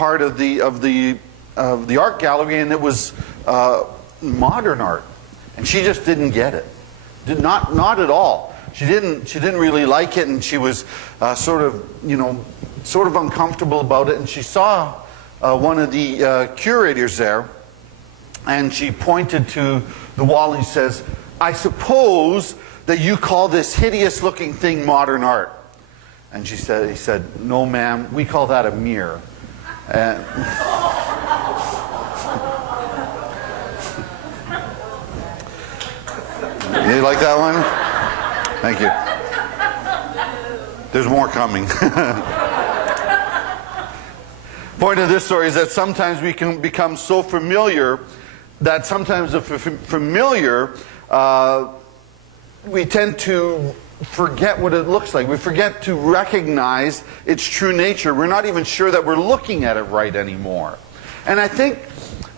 part of the art gallery, and it was modern art, and she just didn't get it. Not at all. She didn't really like it, and she was sort of uncomfortable about it. And she saw one of the curators there, and she pointed to the wall and she says, "I suppose that you call this hideous-looking thing modern art." And he said, "No, ma'am, we call that a mirror." And you like that one? Thank you. There's more coming. Point of this story is that sometimes we can become so familiar that sometimes the familiar, we tend to forget what it looks like. We forget to recognize its true nature. We're not even sure that we're looking at it right anymore. And I think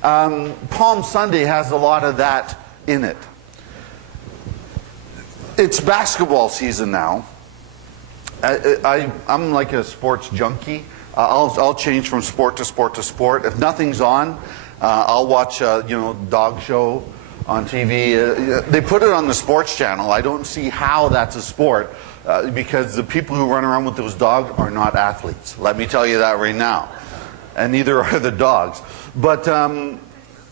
Palm Sunday has a lot of that in it. It's basketball season now. I'm like a sports junkie. I'll change from sport to sport to sport. If nothing's on, I'll watch dog show on TV. They put it on the sports channel. I don't see how that's a sport because the people who run around with those dogs are not athletes. Let me tell you that right now. And neither are the dogs. But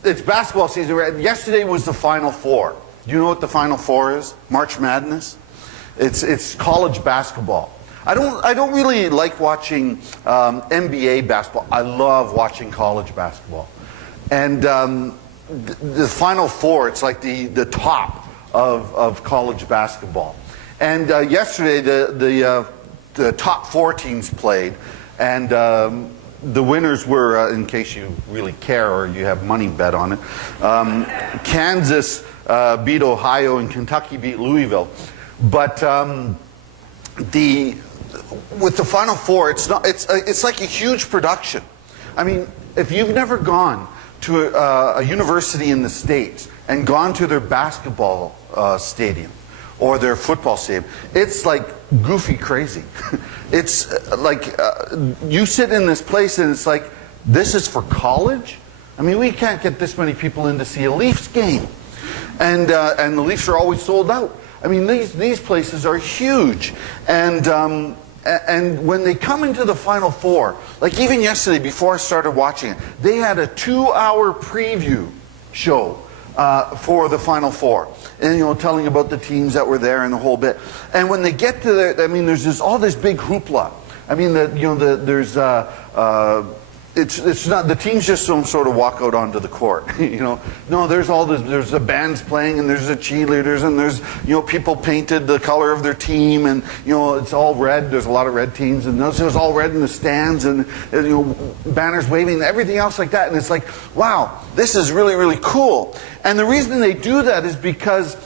it's basketball season. Yesterday was the Final Four. Do you know what the Final Four is? March Madness. It's college basketball. I don't really like watching NBA basketball. I love watching college basketball. And the Final Four, it's like the top of college basketball. And yesterday the top 4 teams played, and the winners were, in case you really care or you have money bet on it, Kansas beat Ohio and Kentucky beat Louisville. But with the Final Four, it's like a huge production. I mean, if you've never gone to a university in the States and gone to their basketball stadium or their football stadium, it's like goofy crazy. It's like you sit in this place and it's like, this is for college? I mean, we can't get this many people in to see a Leafs game. And the Leafs are always sold out. I mean, these places are huge. And when they come into the Final Four, like even yesterday before I started watching it, they had a 2-hour preview show for the Final Four. And, telling about the teams that were there and the whole bit. And when they get to there, I mean, there's all this big hoopla. I mean, there's it's not, the teams just don't sort of walk out onto the court. No, there's all this, there's the bands playing, and there's the cheerleaders, and there's people painted the color of their team, and it's all red. There's a lot of red teams, and there's all red in the stands, and banners waving, and everything else like that. And it's like, wow, this is really, really cool. And the reason they do that is because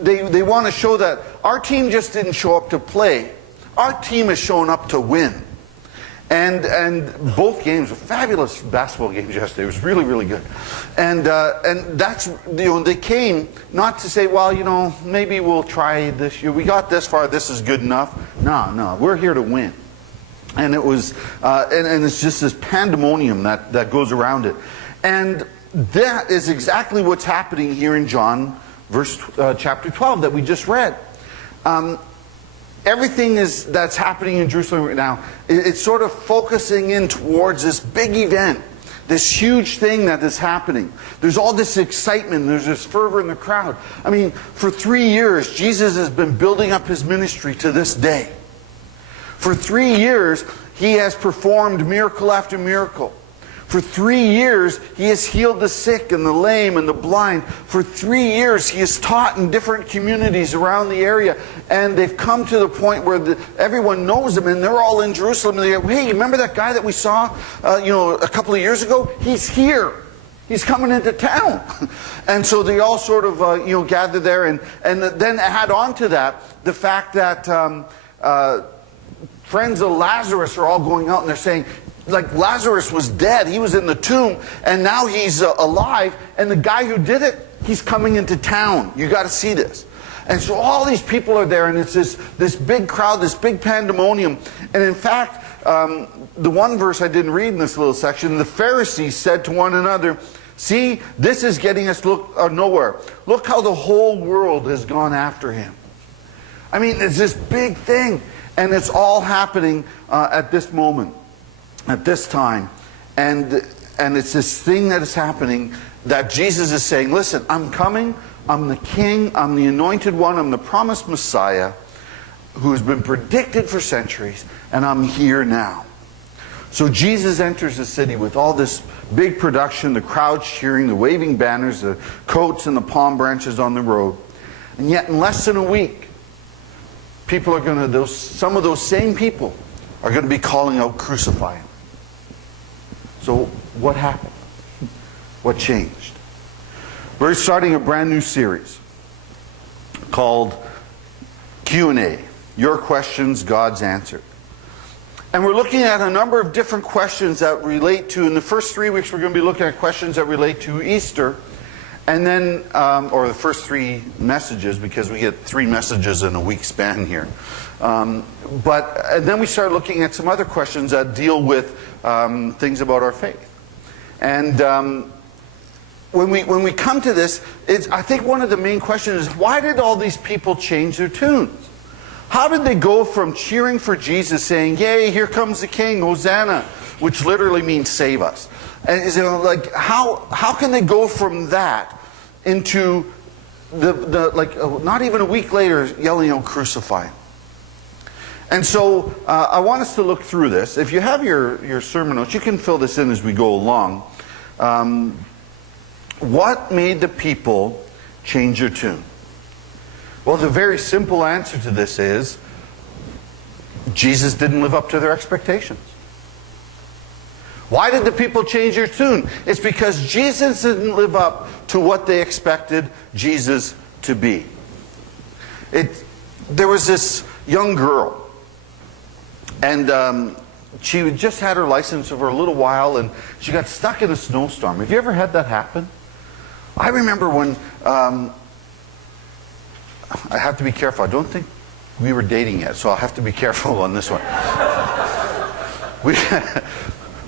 they want to show that our team just didn't show up to play. Our team is showing up to win. And both games were fabulous basketball games yesterday. It was really, really good. And that's, they came not to say, well, maybe we'll try this year. We got this far, this is good enough. No, we're here to win. And it was, and it's just this pandemonium that goes around it. And that is exactly what's happening here in John, chapter 12 that we just read. Everything that's happening in Jerusalem right now, it's sort of focusing in towards this big event, this huge thing that is happening. There's all this excitement, there's this fervor in the crowd. I mean, for 3 years, Jesus has been building up his ministry to this day. For 3 years, he has performed miracle after miracle. For 3 years, he has healed the sick and the lame and the blind. For 3 years, he has taught in different communities around the area. And they've come to the point where everyone knows him, and they're all in Jerusalem. And they go, hey, remember that guy that we saw a couple of years ago? He's here. He's coming into town. And so they all sort of gather there. And then add on to that the fact that friends of Lazarus are all going out and they're saying, like, Lazarus was dead. He was in the tomb, and now he's alive. And the guy who did it, he's coming into town. You got to see this. And so all these people are there, and it's this big crowd, this big pandemonium. And in fact, the one verse I didn't read in this little section, the Pharisees said to one another, "See, this is getting us nowhere. Look how the whole world has gone after him." I mean, it's this big thing, and it's all happening at this moment, at this time. And it's this thing that is happening that Jesus is saying, listen, I'm coming, I'm the King, I'm the Anointed One, I'm the promised Messiah who has been predicted for centuries, and I'm here now. So Jesus enters the city with all this big production, the crowds cheering, the waving banners, the coats and the palm branches on the road. And yet in less than a week, people are going to, some of those same people are going to be calling out, "Crucify him." So what happened? What changed? We're starting a brand new series called Q&A, Your Questions, God's Answer. And we're looking at a number of different questions that relate to, in the first 3 weeks we're going to be looking at questions that relate to Easter. And then, or the first 3 messages, because we get 3 messages in a week span here. And then we start looking at some other questions that deal with things about our faith. And when we come to this, I think one of the main questions is, why did all these people change their tunes? How did they go from cheering for Jesus, saying, "Yay, here comes the King, Hosanna," which literally means "save us"? And like, how can they go from that into not even a week later yelling out, "Crucify him"? And so I want us to look through this. If you have your sermon notes, you can fill this in as we go along. What made the people change their tune? Well, the very simple answer to this is Jesus didn't live up to their expectations. Why did the people change their tune? It's because Jesus didn't live up to what they expected Jesus to be. There was this young girl, and she just had her license for a little while, and she got stuck in a snowstorm. Have you ever had that happen? I remember when, I have to be careful. I don't think we were dating yet, so I'll have to be careful on this one.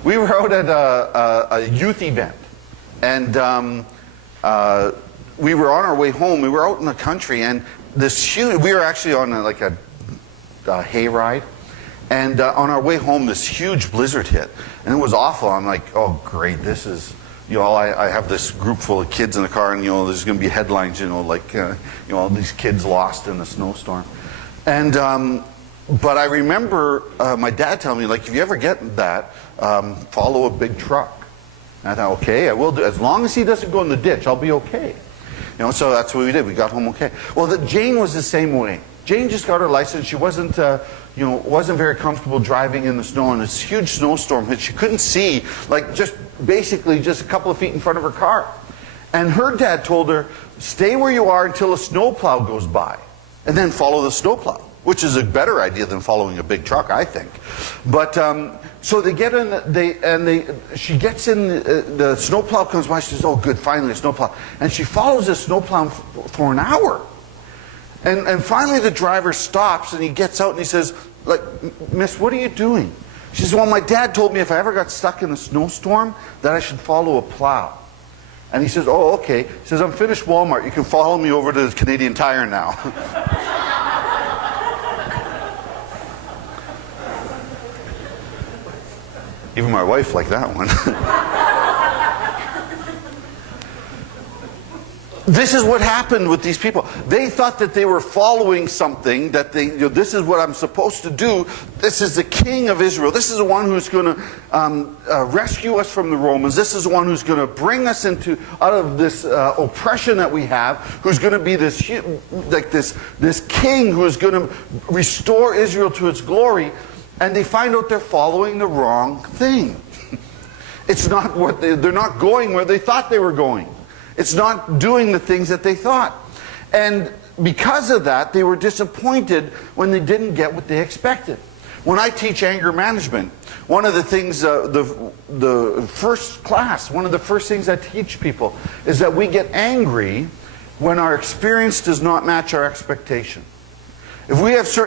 We were out at a youth event, and we were on our way home. We were out in the country, and we were actually on a hayride, and on our way home, this huge blizzard hit, and it was awful. I'm like, oh great, this is, I have this group full of kids in the car, and there's going to be headlines, all these kids lost in the snowstorm. And but I remember my dad telling me, like, if you ever get that, follow a big truck. And I thought, okay, I will do. As long as he doesn't go in the ditch, I'll be okay. So that's what we did. We got home okay. Well, Jane was the same way. Jane just got her license. She wasn't very comfortable driving in the snow in this huge snowstorm that she couldn't see, like basically just a couple of feet in front of her car. And her dad told her, stay where you are until a snowplow goes by, and then follow the snowplow, which is a better idea than following a big truck, I think. But so they get in, she gets in, the snowplow comes by. She says, "Oh, good, finally a snowplow." And she follows the snowplow for an hour. And finally the driver stops, and he gets out and he says, like, "Miss, what are you doing?" She says, "Well, my dad told me if I ever got stuck in a snowstorm that I should follow a plow." And he says, "Oh, okay." He says, "I'm finished Walmart. You can follow me over to the Canadian Tire now." Even my wife liked that one. This is what happened with these people. They thought that they were following something, that this is what I'm supposed to do. This is the King of Israel. This is the one who's going to rescue us from the Romans. This is the one who's going to bring us out of this oppression that we have, who's going to be this king who is going to restore Israel to its glory. And they find out they're following the wrong thing. It's not what they're not going where they thought they were going. It's not doing the things that they thought. And because of that, they were disappointed when they didn't get what they expected. When I teach anger management, one of the things, the first class, one of the first things I teach people is that we get angry when our experience does not match our expectation. If we have certain